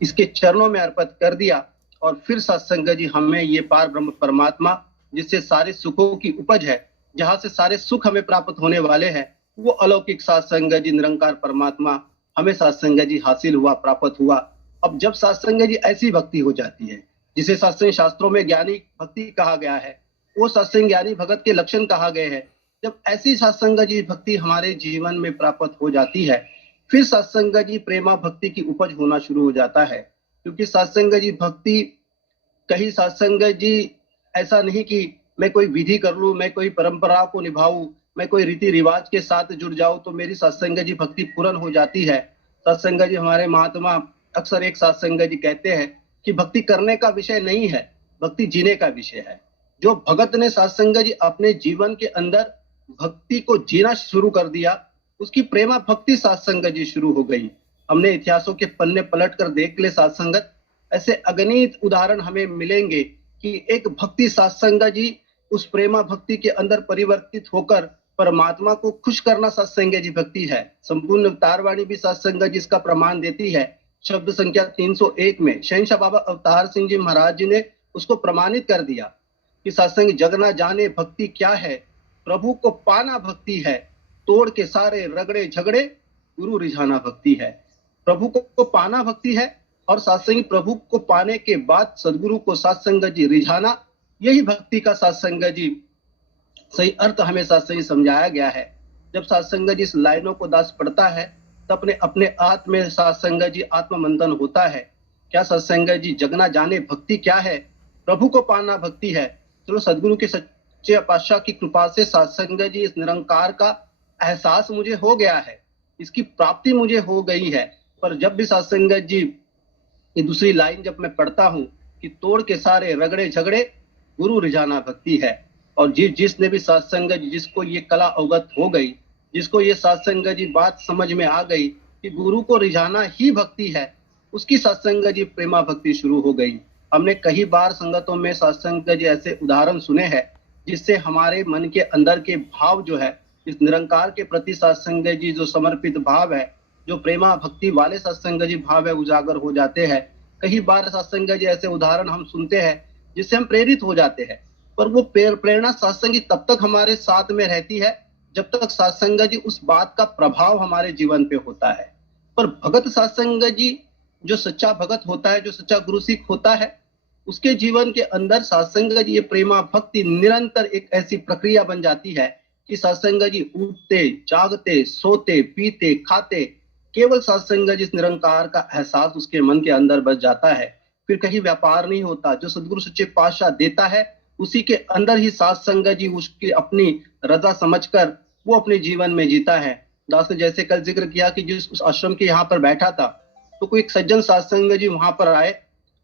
इसके चरणों में अर्पित कर दिया। और फिर सत्संग जी हमें ये पार ब्रह्म परमात्मा, जिससे सारे सुखों की उपज है, जहां से सारे सुख हमें प्राप्त होने वाले हैं, वो अलौकिक सत्संग जी निरंकार परमात्मा हमें सत्संग जी हासिल हुआ, प्राप्त हुआ। अब जब सत्संग जी ऐसी भक्ति हो जाती है जिसे सत्संग शास्त्रों में ज्ञानी भक्ति कहा गया है, वो सत्संग ज्ञानी भगत के लक्षण कहा गए हैं, जब ऐसी सत्संग जी भक्ति हमारे जीवन में प्राप्त हो जाती है, फिर सत्संग जी प्रेमा भक्ति की उपज होना शुरू हो जाता है। क्योंकि सत्संग जी भक्ति, कहीं सत्संग जी ऐसा नहीं कि मैं कोई विधि कर लूं, मैं कोई परंपरा को निभाऊं, मैं कोई रीति रिवाज के साथ जुड़ जाऊं तो मेरी सत्संग जी भक्ति पूर्ण हो जाती है। सत्संग जी हमारे महात्मा अक्सर एक सत्संग जी कहते हैं कि भक्ति करने का विषय नहीं है, भक्ति जीने का विषय है। जो भगत ने सत्संग जी अपने जीवन के अंदर भक्ति को जीना शुरू कर दिया, उसकी प्रेमा भक्ति सत्संग जी शुरू हो गई। हमने इतिहासों के पन्ने पलट कर देख ले सत्संगत, ऐसे अगणित उदाहरण हमें मिलेंगे कि एक भक्ति सत्संग जी उस प्रेमा भक्ति के अंदर परिवर्तित होकर परमात्मा को खुश करना सत्संग जी भक्ति है। संपूर्ण अवतारवाणी भी सत्संग जी इसका प्रमाण देती है। शब्द संख्या 301 में शहंशाह बाबा अवतार सिंह जी महाराज जी ने उसको प्रमाणित कर दिया कि सत्संग जग ना जाने भक्ति क्या है, प्रभु को पाना भक्ति है, तोड़ के सारे रगड़े झगड़े गुरु रिझाना भक्ति है। प्रभु को पाना भक्ति है और सत्संग प्रभु को पाने के बाद सदगुरु को सत्संग जी रिझाना, यही भक्ति का सत्संग जी सही अर्थ हमें सत्संग समझाया गया है। जब सत्संग जी इस लाइनों को दास पढ़ता है तब अपने अपने आत्म में सत्संग जी आत्ममंथन होता है। क्या सत्संग जी जगना जाने भक्ति क्या है, प्रभु को पाना भक्ति है। चलो सदगुरु के सच्चे पातशाह की कृपा से सत्संग जी इस निरंकार का एहसास मुझे हो गया है, इसकी प्राप्ति मुझे हो गई है। पर जब भी सत्संग जी ये दूसरी लाइन जब मैं पढ़ता हूँ कि तोड़ के सारे रगड़े झगड़े गुरु रिझाना भक्ति है, और जिसने भी सत्संग जी, जिसको ये कला अवगत हो गई, जिसको ये सत्संग जी बात समझ में आ गई कि गुरु को रिझाना ही भक्ति है, उसकी सत्संग जी प्रेमा भक्ति शुरू हो गई। हमने कई बार संगतों में सत्संग जी ऐसे उदाहरण सुने हैं जिससे हमारे मन के अंदर के भाव जो है, इस निरंकार के प्रति सत्संग जी जो समर्पित भाव है, जो प्रेमा भक्ति वाले सत्संग जी भाव है, उजागर हो जाते हैं। कई बार सत्संग जी ऐसे उदाहरण हम सुनते हैं जिससे हम प्रेरित हो जाते हैं, पर वो प्रेरणा सत्संग जी तब तक हमारे साथ में रहती है जब तक सत्संग जी उस बात का प्रभाव हमारे जीवन पे होता है। पर भगत सत्संग जी, जो सच्चा भगत होता है, जो सच्चा गुरु सिख होता है, उसके जीवन के अंदर सत्संग जी ये प्रेमा भक्ति निरंतर एक ऐसी प्रक्रिया बन जाती है कि सत्संग जी उठते जागते सोते पीते खाते केवल सत्संग जिस निरंकार का एहसास उसके मन के अंदर बस जाता है। फिर कहीं व्यापार नहीं होता, जो सदगुरु सच्चे पातशाह देता है उसी के अंदर ही सत्संग जी उसकी अपनी रजा समझकर वो अपने जीवन में जीता है। दास ने जैसे कल जिक्र किया कि जिस उस आश्रम के यहाँ पर बैठा था तो कोई एक सज्जन सत्संग जी वहां पर आए,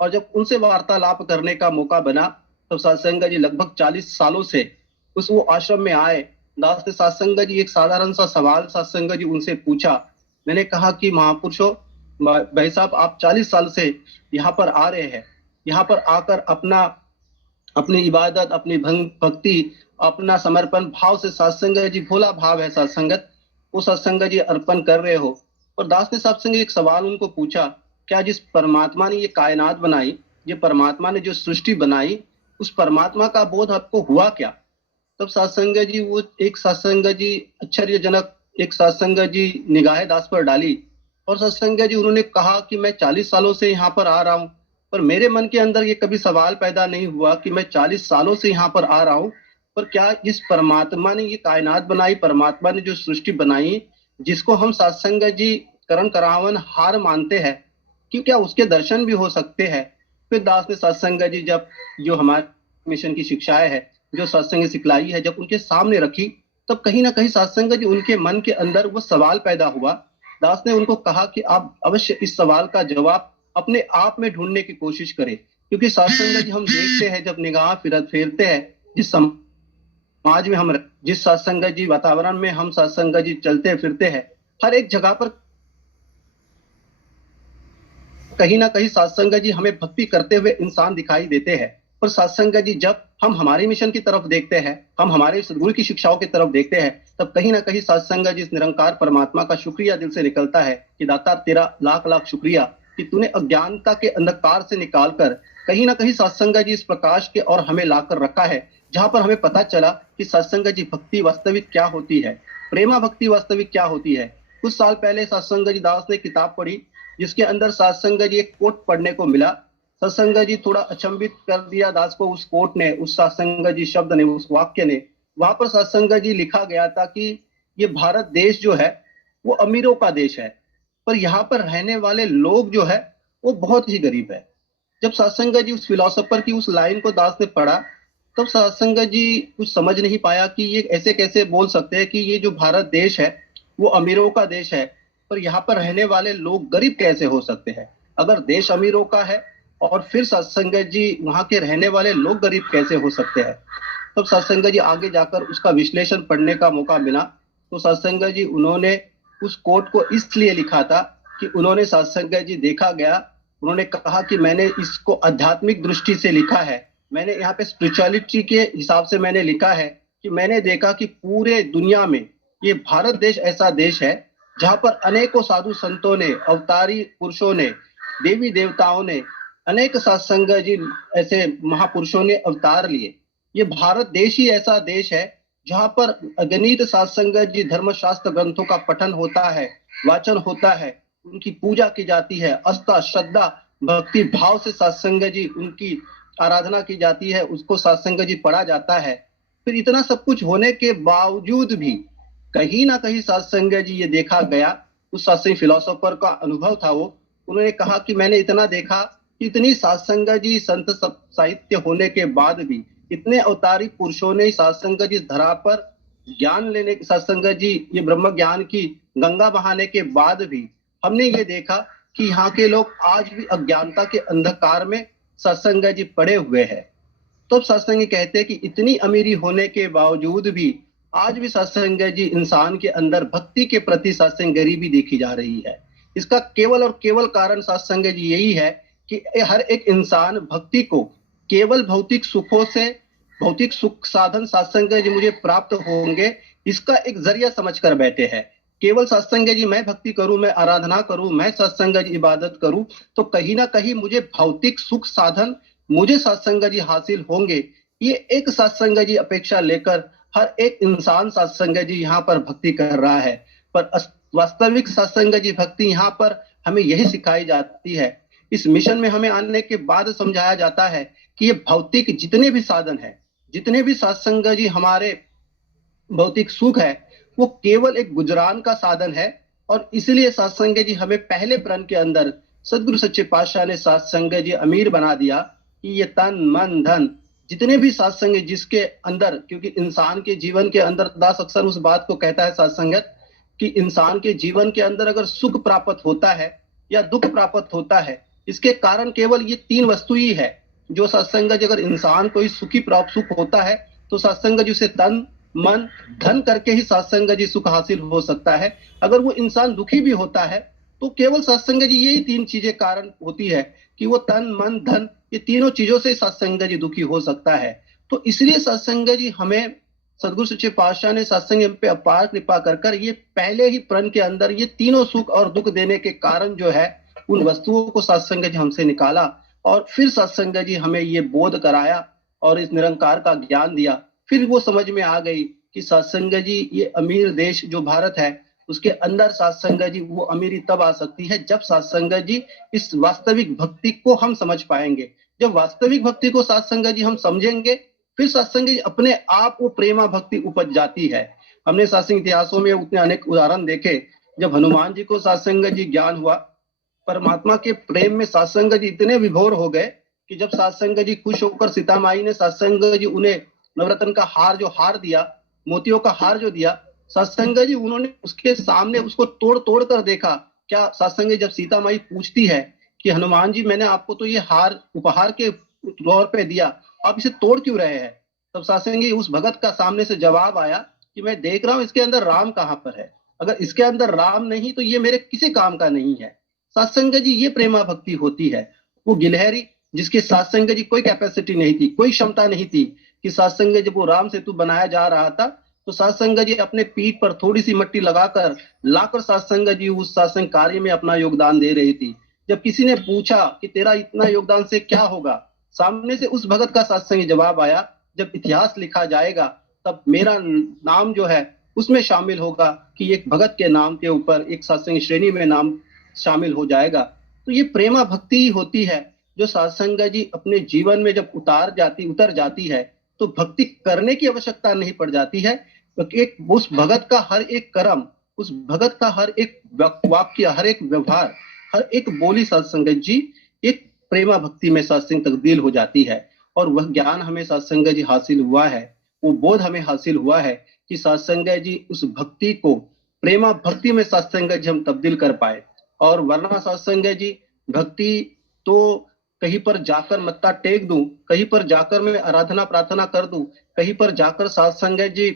और जब उनसे वार्तालाप करने का मौका बना तो सत्संग जी लगभग 40 सालों से उस वो आश्रम में आए। दास ने सत्संग जी एक साधारण सा सवाल सत्संग जी उनसे पूछा। मैंने कहा कि महापुरुषों, भाई साहब, आप 40 साल से यहाँ पर आ रहे हैं, यहाँ पर आकर अपनी इबादत, अपनी भक्ति, अपना समर्पण भाव से सत्संग जी भोला भाव है सत्संगत, वो सत्संग जी अर्पण कर रहे हो। और दास ने सत्संग एक सवाल उनको पूछा, क्या जिस परमात्मा ने ये कायनात बनाई, ये परमात्मा ने जो सृष्टि बनाई, उस परमात्मा का बोध आपको हुआ क्या? तब सत्संग जी वो एक सत्संग जी आश्चर्यजनक एक सत्संग जी निगाहें दास पर डाली, और सत्संग जी उन्होंने कहा कि मैं 40 सालों से यहाँ पर आ रहा हूँ, पर मेरे मन के अंदर ये कभी सवाल पैदा नहीं हुआ कि मैं 40 सालों से यहाँ पर आ रहा हूँ, पर क्या जिस परमात्मा ने ये कायनात बनाई, परमात्मा ने जो सृष्टि बनाई, जिसको हम सत्संग जी करण करावन हार मानते हैं, कि क्या उसके दर्शन भी हो सकते हैं? फिर दास ने सत्संग जी जब जो हमारे मिशन की शिक्षाएं है, जो सत्संग सिखलाई है, जब उनके सामने रखी, तब कहीं ना कहीं सत्संग जी उनके मन के अंदर वो सवाल पैदा हुआ। दास ने उनको कहा कि आप अवश्य इस सवाल का जवाब अपने आप में ढूंढने की कोशिश करें, क्योंकि सत्संग जी हम देखते हैं, जब निगाह फेरते हैं, जिस समाज में हम, जिस सत्संग जी वातावरण में हम सत्संग जी चलते फिरते हैं, हर एक जगह पर कहीं ना कहीं सत्संग जी हमें भक्ति करते हुए इंसान दिखाई देते हैं। पर सत्संग जी जब हम हमारे मिशन की तरफ देखते हैं, हम हमारे सदगुरु की शिक्षाओं की तरफ देखते हैं, तब कहीं ना कहीं सत्संग जी इस निरंकार परमात्मा का शुक्रिया दिल से निकलता है कि दाता तेरा लाख लाख शुक्रिया कि तूने अज्ञानता के अंधकार से निकालकर कहीं ना कहीं सत्संग जी इस प्रकाश के और हमें लाकर रखा है, जहां पर हमें पता चला कि सत्संग जी भक्ति वास्तविक क्या होती है, प्रेमा भक्ति वास्तविक क्या होती है। कुछ साल पहले सत्संग जी दास ने किताब पढ़ी जिसके अंदर सत्संग जी एक कोट पढ़ने को मिला। सत्संग जी थोड़ा अचंभित कर दिया दास को उस कोट ने, उस सत्संग जी शब्द ने, उस वाक्य ने। वहां पर सत्संग जी लिखा गया था कि ये भारत देश जो है वो अमीरों का देश है, पर यहाँ पर रहने वाले लोग जो है वो बहुत ही गरीब है। जब सत्संग जी उस फिलोसोफर की उस लाइन को दास ने पढ़ा, तब सत्संग जी कुछ समझ नहीं पाया कि ये ऐसे कैसे बोल सकते हैं कि ये जो भारत देश है वो अमीरों का देश है, पर यहाँ पर रहने वाले लोग गरीब कैसे हो सकते हैं। अगर देश अमीरों का है और फिर सत्संग जी वहां के रहने वाले लोग गरीब कैसे हो सकते हैं। तब सत्संग जी आगे जाकर उसका विश्लेषण पढ़ने का मौका मिला, तो सत्संग जी उन्होंने उस कोट को इसलिए लिखा था कि उन्होंने सत्संग जी देखा गया, उन्होंने कहा कि मैंने इसको आध्यात्मिक दृष्टि से लिखा है, मैंने यहाँ पे स्पिरिचुअलिटी के हिसाब से मैंने लिखा है कि मैंने देखा कि पूरे दुनिया में ये भारत देश ऐसा देश है जहां पर अनेकों साधु संतों ने, अवतारी पुरुषों ने, देवी देवताओं ने, अनेक सत्संग जी ऐसे महापुरुषों ने अवतार लिए। ये भारत देश ही ऐसा देश है जहां पर अगणित सत्संग जी धर्मशास्त्र ग्रंथों का पठन होता है, वाचन होता है, उनकी पूजा की जाती है, आस्था श्रद्धा भक्ति भाव से सत्संग जी उनकी आराधना की जाती है, उसको सत्संग जी पढ़ा जाता है। फिर इतना सब कुछ होने के बावजूद भी कहीं ना कहीं सत्संग जी ये देखा गया, उस सत्संग फिलोसोफर का अनुभव था वो, उन्होंने कहा कि मैंने इतना देखा कि इतनी सत्संग जी संत साहित्य होने के बाद भी, इतने अवतारी पुरुषों ने सत्संग जी धरा पर ज्ञान लेने, सत्संग जी ये ब्रह्म ज्ञान की गंगा बहाने के बाद भी हमने ये देखा कि यहाँ के लोग आज भी अज्ञानता के अंधकार में सत्संग जी पड़े हुए हैं। तो सत्संग कहते हैं कि इतनी अमीरी होने के बावजूद भी आज भी सत्संग जी इंसान के अंदर भक्ति के प्रति सत्संग गरीबी देखी जा रही है। इसका केवल और केवल कारण सत्संग जी यही है कि हर एक इंसान भक्ति को केवल भौतिक सुखों से, भौतिक सुख साधन सत्संग जी मुझे प्राप्त होंगे, इसका एक जरिया समझकर बैठे हैं। केवल सत्संग जी मैं भक्ति करूं, मैं आराधना करूं, मैं सत्संग जी इबादत करूं, तो कहीं ना कहीं मुझे भौतिक सुख साधन मुझे सत्संग जी हासिल होंगे, ये एक सत्संग जी अपेक्षा लेकर हर एक इंसान सत्संग जी यहाँ पर भक्ति कर रहा है। पर वास्तविक सत्संग जी भक्ति यहाँ पर हमें यही सिखाई जाती है। इस मिशन में हमें आने के बाद समझाया जाता है कि ये भौतिक जितने भी साधन है, जितने भी सत्संग जी हमारे भौतिक सुख है, वो केवल एक गुजरान का साधन है। और इसलिए सत्संग जी हमें पहले प्रण के अंदर सदगुरु सच्चे पातशाह ने सत्संग जी अमीर बना दिया कि ये तन मन धन जितने भी सत्संग जिसके अंदर, क्योंकि इंसान के जीवन के अंदर दास अक्सर उस बात को कहता है सत्संगत कि इंसान के जीवन के अंदर अगर सुख प्राप्त होता है या दुख प्राप्त होता है, इसके कारण केवल ये तीन वस्तु ही है। जो सत्संग अगर इंसान को सुखी प्राप्त सुख होता है तो सत्संग उसे तन मन धन करके ही सत्संग जी सुख हासिल हो सकता है। अगर वो इंसान दुखी भी होता है तो केवल सत्संग जी यही तीन चीजें कारण होती है कि वो तन मन धन ये तीनों चीजों से सत्संग जी दुखी हो सकता है। तो इसलिए सत्संग जी हमें सदगुरु सच्चे पातशाह ने सत्संग पे अपार कृपा कर ये पहले ही प्रण के अंदर ये तीनों सुख और दुख देने के कारण जो है उन वस्तुओं को सत्संग जी हमसे निकाला और फिर सत्संग जी हमें ये बोध कराया और इस निरंकार का ज्ञान दिया। फिर वो समझ में आ गई कि सत्संग जी ये अमीर देश जो भारत है उसके अंदर सत्संग जी वो अमीरी तब आ सकती है जब सत्संग जी इस वास्तविक भक्ति को हम समझ पाएंगे। जब वास्तविक भक्ति को सत्संग जी हम समझेंगे फिर सत्संग जी अपने आप वो प्रेमा भक्ति उपज जाती है। हमने सत्संग इतिहासों में उतने अनेक उदाहरण देखे। जब हनुमान जी को सत्संग जी ज्ञान हुआ, परमात्मा के प्रेम में सत्संग जी इतने विभोर हो गए कि जब सत्संग जी खुश होकर सीता माई ने सत्संग जी उन्हें नवरत्न का हार जो हार दिया, मोतियों का हार जो दिया, सत्संग जी उन्होंने उसके सामने उसको तोड़ तोड़ कर देखा। क्या सत्संग जब सीता माई पूछती है कि हनुमान जी मैंने आपको तो ये हार उपहार के तौर पे दिया, आप इसे तोड़ क्यों रहे हैं? तब सत्संग जी उस भगत का सामने से जवाब आया कि मैं देख रहा हूं इसके अंदर राम कहां पर है, अगर इसके अंदर राम नहीं तो ये मेरे किसी काम का नहीं है। सत्संग जी ये प्रेमा भक्ति होती है। वो गिलहरी जिसकी सत्संग जी कोई कैपेसिटी नहीं थी, कोई क्षमता नहीं थी कि सत्संग जब वो राम सेतु बनाया जा रहा था तो सत्संग जी अपने पीठ पर थोड़ी सी मट्टी लगाकर लाकर सत्संग जी उस सत्संग कार्य में अपना योगदान दे रही थी। जब किसी ने पूछा कि तेरा इतना योगदान से क्या होगा, सामने से उस भगत का सत्संगी जवाब आया, जब इतिहास लिखा जाएगा तब मेरा नाम जो है उसमें शामिल होगा कि एक भगत के नाम के ऊपर एक सत्संगी श्रेणी में नाम शामिल हो जाएगा। तो ये प्रेमा भक्ति ही होती है जो सत्संग जी अपने जीवन में जब उतर जाती है तो भक्ति करने की आवश्यकता नहीं पड़ जाती है। तो एक उस भगत का हर एक कर्म, उस भगत का हर एक वाक्य, हर एक व्यवहार, हर एक बोली सत्संग जी एक प्रेमा भक्ति में सत्संग तब्दील हो जाती है। और वह ज्ञान हमें सत्संग जी हासिल हुआ है, वो बोध हमें हासिल हुआ है कि सत्संग जी उस भक्ति को प्रेमा भक्ति में सत्संग जी हम तब्दील कर पाए। और वरना सत्संग जी भक्ति तो कहीं पर जाकर मत्था टेक दूं, कहीं पर जाकर मैं आराधना प्रार्थना कर दूं, कहीं पर जाकर सत्संग जी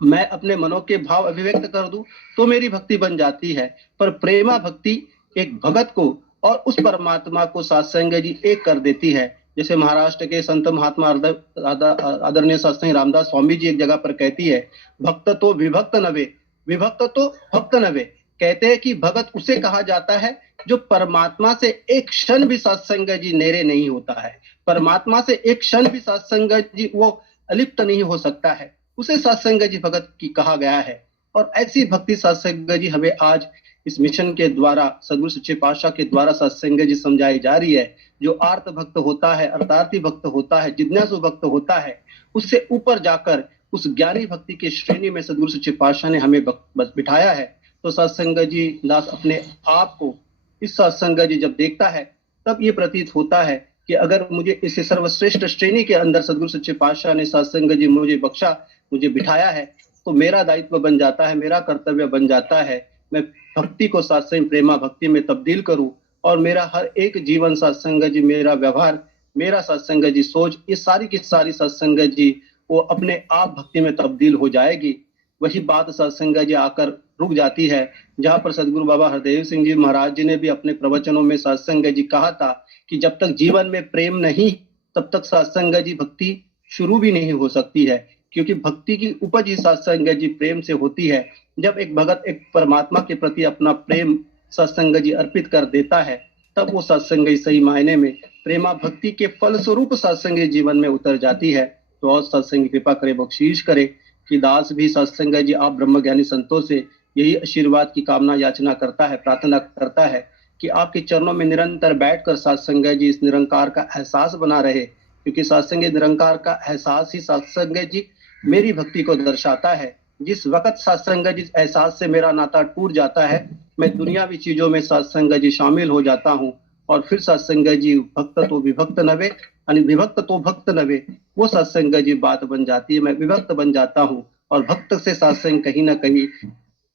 मैं अपने मनों के भाव अभिव्यक्त कर दूं तो मेरी भक्ति बन जाती है। पर प्रेमा भक्ति एक भगत को और उस परमात्मा को सत्संग जी एक कर देती है। जैसे महाराष्ट्र के संत महात्मा आदरणीय सत्संग रामदास स्वामी जी एक जगह पर कहती है, भक्त तो विभक्त नवे, विभक्त तो भक्त नवे। कहते हैं कि भगत उसे कहा जाता है जो परमात्मा से एक क्षण भी सत्संग जी नेरे नहीं होता है, परमात्मा से एक क्षण भी सत्संग जी वो अलिप्त नहीं हो सकता है, उसे सत्संग जी भगत की कहा गया है। और ऐसी भक्ति सत्संग जी हमें आज इस मिशन के द्वारा, सदगुरु सच्चे पातशाह के द्वारा सत्संग जी समझाई जा रही है। जो आर्त भक्त होता है, अर्थार्थी भक्त होता है, जिज्ञासु भक्त होता है, उससे ऊपर जाकर उस ज्ञानी भक्ति के श्रेणी में सदगुरु सच्चे पातशाह ने हमें बिठाया है। तो सत्संग जी दास अपने आप को इस सत्संग जी जब देखता है तब ये प्रतीत होता है कि अगर मुझे इस सर्वश्रेष्ठ श्रेणी के अंदर सदगुरु सच्चे पातशाह ने सत्संग जी मुझे बख्शा, मुझे बिठाया है, तो मेरा दायित्व बन जाता है, मेरा कर्तव्य बन जाता है, मैं भक्ति को सत्संग प्रेमा भक्ति में तब्दील करूं और मेरा हर एक जीवन सत्संग जी, मेरा व्यवहार, मेरा सत्संग जी सोच, ये सारी की सारी सत्संग जी वो अपने आप भक्ति में तब्दील हो जाएगी। वही बात सत्संग जी आकर रुक जाती है जहां पर सदगुरु बाबा हरदेव सिंह जी महाराज जी ने भी अपने प्रवचनों में सत्संग जी कहा था कि जब तक जीवन में प्रेम नहीं तब तक सत्संग जी भक्ति शुरू भी नहीं हो सकती है, क्योंकि भक्ति की उपज ही सत्संग जी प्रेम से होती है। जब एक भगत एक परमात्मा के प्रति अपना प्रेम सत्संग जी अर्पित कर देता है तब वो सत्संग जी सही मायने में प्रेमा भक्ति के फल स्वरूप सत्संग जीवन में उतर जाती है। तो और सत्संग कृपा करे, बख्शीश करे कि दास भी सत्संग जी आप ब्रह्म ज्ञानी संतों से यही आशीर्वाद की कामना याचना करता है, प्रार्थना करता है कि आपके चरणों में निरंतर बैठकर सत्संग जी इस निरंकार का एहसास बना रहे, क्योंकि सत्संग निरंकार का एहसास ही सत्संग जी मेरी भक्ति को दर्शाता है। जिस वक्त सत्संग जी एहसास से मेरा नाता टूट जाता है, मैं दुनियावी चीजों में सत्संग जी शामिल हो जाता हूँ और फिर सत्संग जी भक्त तो विभक्त नवे, यानी विभक्त तो भक्त नवे, वो सत्संग जी बात बन जाती है। मैं विभक्त बन जाता हूँ और भक्त से सत्संग कहीं ना कहीं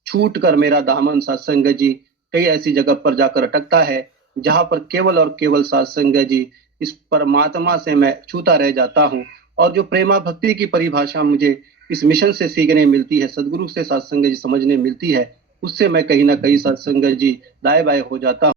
छूट कर मेरा दामन सत्संग जी कई ऐसी जगह पर जाकर अटकता है जहां पर केवल और केवल सत्संग जी इस परमात्मा से मैं छूता रह जाता हूँ। और जो प्रेमा भक्ति की परिभाषा मुझे इस मिशन से सीखने मिलती है, सदगुरु से सत्संग जी समझने मिलती है, उससे मैं कहीं ना कहीं सत्संग जी दाएं बाएं हो जाता हूँ।